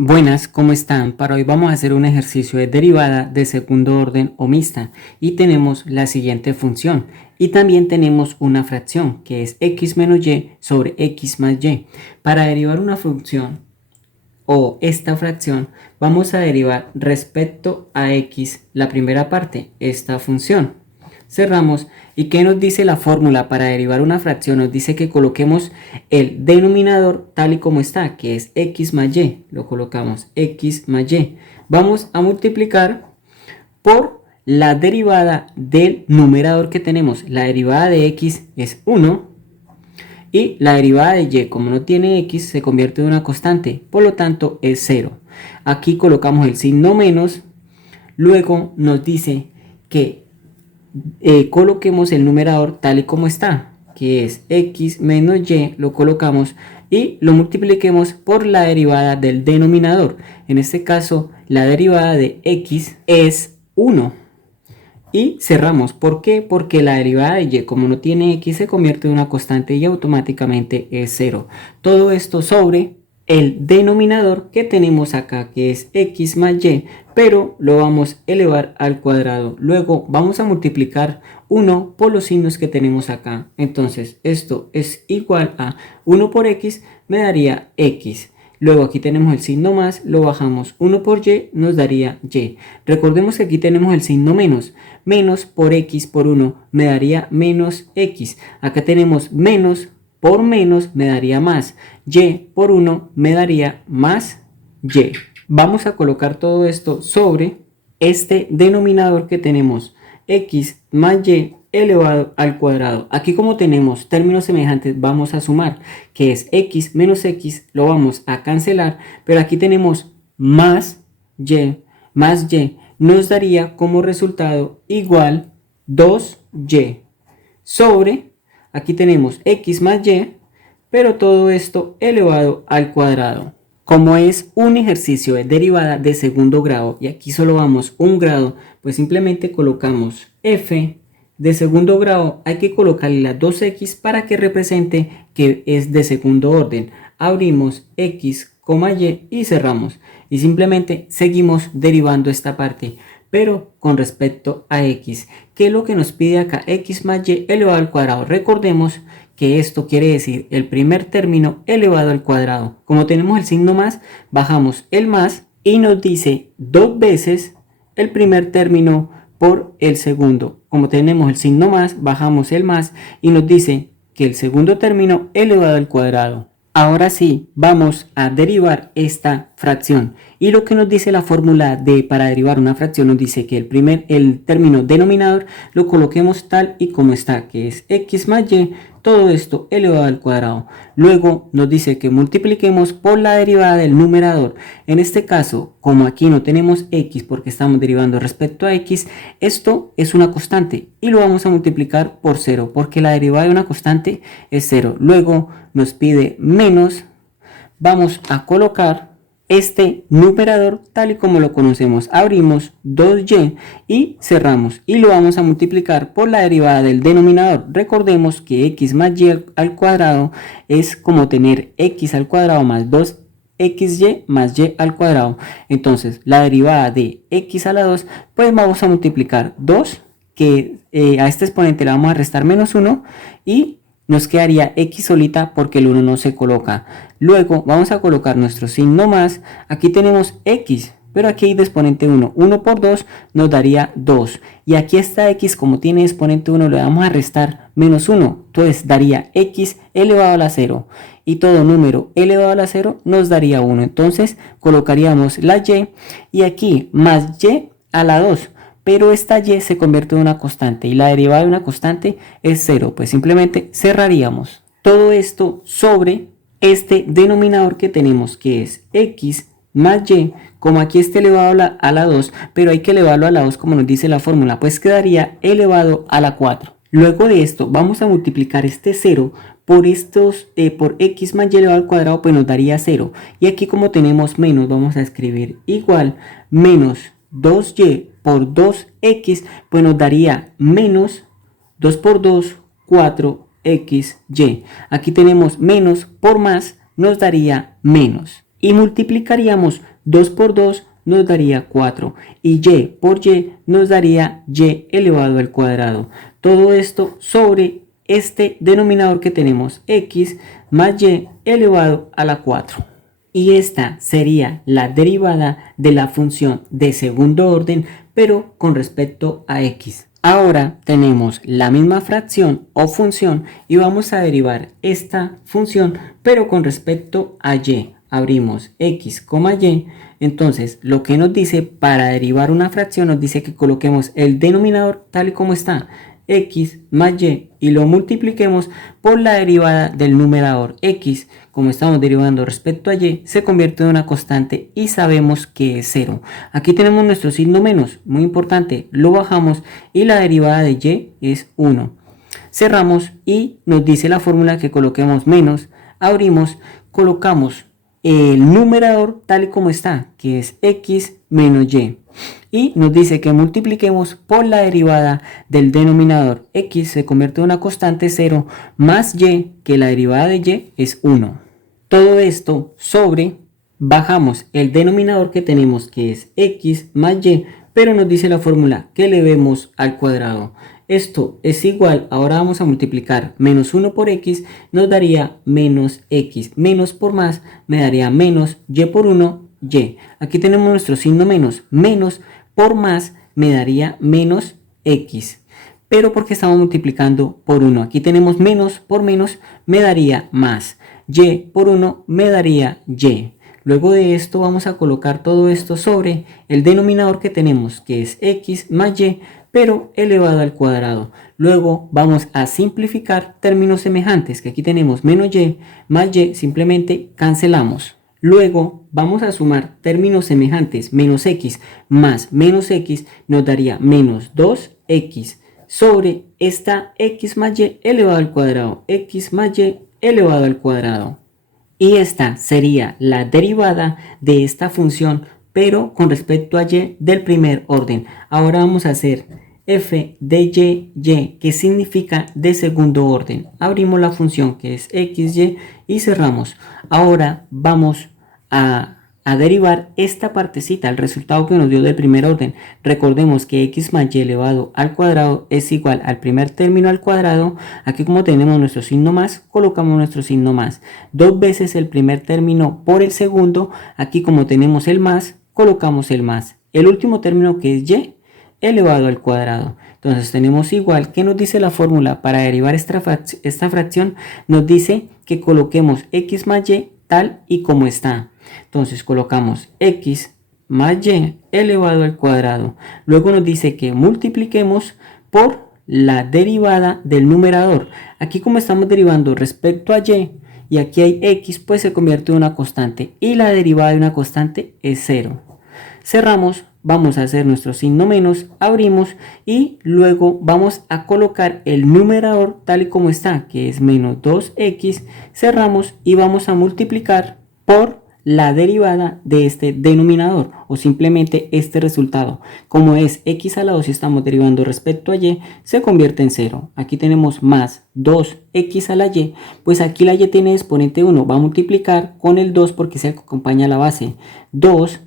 Buenas, ¿cómo están? Para hoy vamos a hacer un ejercicio de derivada de segundo orden o mixta y tenemos la siguiente función y también tenemos una fracción que es x menos y sobre x más y. Para derivar una función o esta fracción vamos a derivar respecto a x la primera parte, esta función. Cerramos. ¿Y qué nos dice la fórmula para derivar una fracción? Nos dice que coloquemos el denominador tal y como está, que es x más y. Lo colocamos x más y. Vamos a multiplicar por la derivada del numerador que tenemos. La derivada de x es 1 y la derivada de y, como no tiene x, se convierte en una constante, por lo tanto es 0. Aquí colocamos el signo menos, luego nos dice que coloquemos el numerador tal y como está, que es x menos y, lo colocamos y lo multipliquemos por la derivada del denominador. En este caso, la derivada de x es 1. Y cerramos. ¿Por qué? Porque la derivada de y, como no tiene x, se convierte en una constante y automáticamente es 0. Todo esto sobre el denominador que tenemos acá, que es x más y, pero lo vamos a elevar al cuadrado. Luego vamos a multiplicar 1 por los signos que tenemos acá. Entonces esto es igual a 1 por x, me daría x. Luego aquí tenemos el signo más, lo bajamos 1 por y, nos daría y. Recordemos que aquí tenemos el signo menos. Menos por x por 1 me daría menos x. Acá tenemos menos por menos me daría más. Y por 1 me daría más y. Vamos a colocar todo esto sobre este denominador que tenemos, x más y elevado al cuadrado. Aquí, como tenemos términos semejantes, vamos a sumar, que es x menos x, lo vamos a cancelar, pero aquí tenemos más y nos daría como resultado igual 2y sobre, aquí tenemos x más y, pero todo esto elevado al cuadrado. Como es un ejercicio de derivada de segundo grado y aquí solo vamos un grado, pues simplemente colocamos f de segundo grado. Hay que colocarle las 2x para que represente que es de segundo orden. Abrimos x, y cerramos. Y simplemente seguimos derivando esta parte, pero con respecto a x. ¿Qué es lo que nos pide acá? X más y elevado al cuadrado. Recordemos que esto quiere decir el primer término elevado al cuadrado. Como tenemos el signo más, bajamos el más y nos dice 2 veces el primer término por el segundo. Como tenemos el signo más, bajamos el más y nos dice que el segundo término elevado al cuadrado. Ahora sí, vamos a derivar esta fracción. Y lo que nos dice la fórmula para derivar una fracción, nos dice que el término denominador lo coloquemos tal y como está, que es x más y, todo esto elevado al cuadrado. Luego nos dice que multipliquemos por la derivada del numerador. En este caso, como aquí no tenemos x porque estamos derivando respecto a x, esto es una constante y lo vamos a multiplicar por 0 porque la derivada de una constante es 0. Luego nos pide menos, vamos a colocar este numerador tal y como lo conocemos. Abrimos 2y y cerramos y lo vamos a multiplicar por la derivada del denominador. Recordemos que x más y al cuadrado es como tener x al cuadrado más 2xy más y al cuadrado. Entonces la derivada de x a la 2, pues vamos a multiplicar 2, que a este exponente le vamos a restar menos 1 y nos quedaría x solita porque el 1 no se coloca. Luego vamos a colocar nuestro signo más. Aquí tenemos x, pero aquí hay de exponente 1. 1 por 2 nos daría 2. Y aquí está x, como tiene exponente 1, le vamos a restar menos 1. Entonces daría x elevado a la 0. Y todo número elevado a la 0 nos daría 1. Entonces colocaríamos la y aquí más y a la 2. Pero esta y se convierte en una constante y la derivada de una constante es 0, pues simplemente cerraríamos todo esto sobre este denominador que tenemos, que es x más y, como aquí está elevado a la 2, pero hay que elevarlo a la 2 como nos dice la fórmula, pues quedaría elevado a la 4. Luego de esto vamos a multiplicar este 0 por por x más y elevado al cuadrado, pues nos daría 0. Y aquí, como tenemos menos, vamos a escribir igual menos 2y por 2x, pues nos daría menos 2 por 2, 4xy. Aquí tenemos menos por más, nos daría menos. y multiplicaríamos 2 por 2 nos daría 4 y y por y nos daría y elevado al cuadrado. Todo esto sobre este denominador que tenemos x más y elevado a la 4. Y esta sería la derivada de la función de segundo orden, pero con respecto a x. Ahora tenemos la misma fracción o función y vamos a derivar esta función, pero con respecto a y. Abrimos x, y. Entonces, lo que nos dice para derivar una fracción, nos dice que coloquemos el denominador tal y como está, x más y lo multipliquemos por la derivada del numerador x. Como estamos derivando respecto a y, se convierte en una constante y sabemos que es 0. Aquí tenemos nuestro signo menos, muy importante, lo bajamos y la derivada de y es 1. Cerramos y nos dice la fórmula que coloquemos menos, abrimos, colocamos el numerador tal y como está, que es x menos y. Y nos dice que multipliquemos por la derivada del denominador. X se convierte en una constante 0 más y, que la derivada de y es 1. Todo esto sobre, bajamos el denominador que tenemos, que es x más y, pero nos dice la fórmula que elevemos al cuadrado. Esto es igual, ahora vamos a multiplicar menos 1 por x, nos daría menos x. Menos por más me daría menos y por 1, y. Aquí tenemos nuestro signo menos. Menos por más me daría menos x. Pero porque estamos multiplicando por 1. Aquí tenemos menos por menos me daría más. Y por 1 me daría y. Luego de esto vamos a colocar todo esto sobre el denominador que tenemos, que es x más y, pero elevado al cuadrado. Luego vamos a simplificar términos semejantes, que aquí tenemos menos y más y, simplemente cancelamos. Luego vamos a sumar términos semejantes, menos x más menos x nos daría menos 2x sobre esta x más y elevado al cuadrado, x más y elevado al cuadrado. Y esta sería la derivada de esta función, pero con respecto a y del primer orden. Ahora vamos a hacer f de y, que significa de segundo orden. Abrimos la función que es xy y cerramos. Ahora vamos a derivar esta partecita, el resultado que nos dio del primer orden. Recordemos que x más y elevado al cuadrado es igual al primer término al cuadrado. Aquí, como tenemos nuestro signo más, colocamos nuestro signo más. Dos veces el primer término por el segundo. Aquí, como tenemos el más, colocamos el más. El último término, que es y elevado al cuadrado. Entonces tenemos igual. ¿Qué nos dice la fórmula para derivar esta fracción? Nos dice que coloquemos x más y tal y como está. Entonces colocamos x más y elevado al cuadrado. Luego nos dice que multipliquemos por la derivada del numerador. Aquí, como estamos derivando respecto a y aquí hay x, pues se convierte en una constante y la derivada de una constante es 0. Cerramos, vamos a hacer nuestro signo menos, abrimos y luego vamos a colocar el numerador tal y como está, que es menos 2x, cerramos y vamos a multiplicar por la derivada de este denominador o simplemente este resultado. Como es x a la 2 y estamos derivando respecto a y, se convierte en 0. Aquí tenemos más 2x a la y, pues aquí la y tiene exponente 1, va a multiplicar con el 2 porque es el que acompaña a la base 2.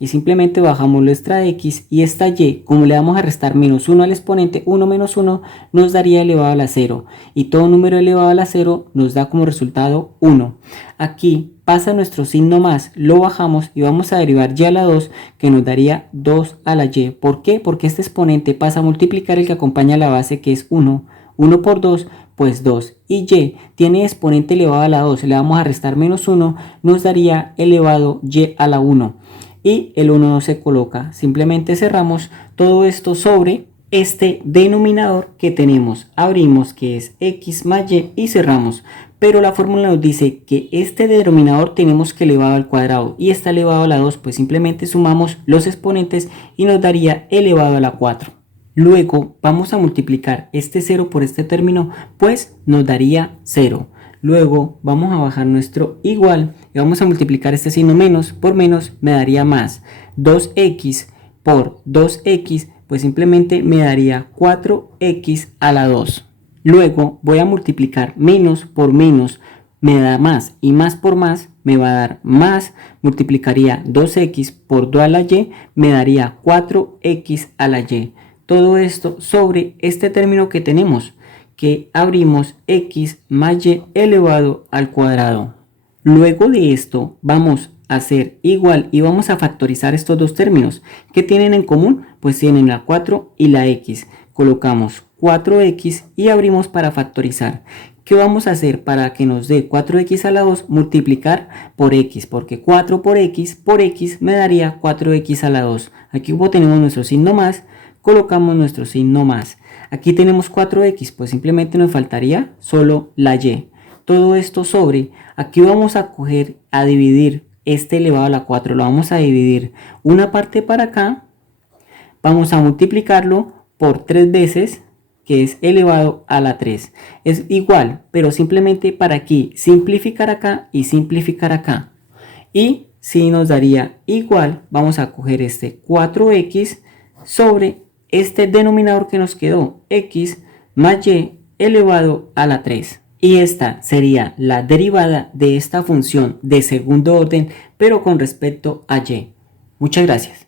Y simplemente bajamos nuestra x y esta y, como le vamos a restar menos 1 al exponente, 1 menos 1 nos daría elevado a la 0. Y todo número elevado a la 0 nos da como resultado 1. Aquí pasa nuestro signo más, lo bajamos y vamos a derivar y a la 2, que nos daría 2 a la y. ¿Por qué? Porque este exponente pasa a multiplicar el que acompaña a la base, que es 1. 1 por 2, pues 2. Y y tiene exponente elevado a la 2, le vamos a restar menos 1, nos daría elevado y a la 1. Y el 1 no se coloca, simplemente cerramos todo esto sobre este denominador que tenemos. Abrimos, que es x más y cerramos. Pero la fórmula nos dice que este denominador tenemos que elevado al cuadrado y está elevado a la 2, pues simplemente sumamos los exponentes y nos daría elevado a la 4. Luego vamos a multiplicar este 0 por este término, pues nos daría 0. Luego vamos a bajar nuestro igual y vamos a multiplicar este signo menos por menos, me daría más. 2x por 2x, pues simplemente me daría 4x a la 2. Luego voy a multiplicar menos por menos me da más, y más por más me va a dar más, multiplicaría 2x por 2 a la y, me daría 4x a la y. Todo esto sobre este término que tenemos, que abrimos x más y elevado al cuadrado. Luego de esto vamos a hacer igual y vamos a factorizar estos dos términos. ¿Qué tienen en común? Pues tienen la 4 y la x. Colocamos 4x y abrimos para factorizar. ¿Qué vamos a hacer para que nos dé 4x a la 2? Multiplicar por x, porque 4 por x me daría 4x a la 2. Aquí como tenemos nuestro signo más, colocamos nuestro signo más. Aquí tenemos 4x, pues simplemente nos faltaría solo la y. Todo esto sobre, aquí vamos a coger, a dividir este elevado a la 4, lo vamos a dividir una parte para acá, vamos a multiplicarlo por 3 veces, que es elevado a la 3. Es igual, pero simplemente para aquí simplificar acá y simplificar acá. Y si nos daría igual, vamos a coger este 4x sobre este denominador que nos quedó, x más y elevado a la 3. Y esta sería la derivada de esta función de segundo orden, pero con respecto a y. Muchas gracias.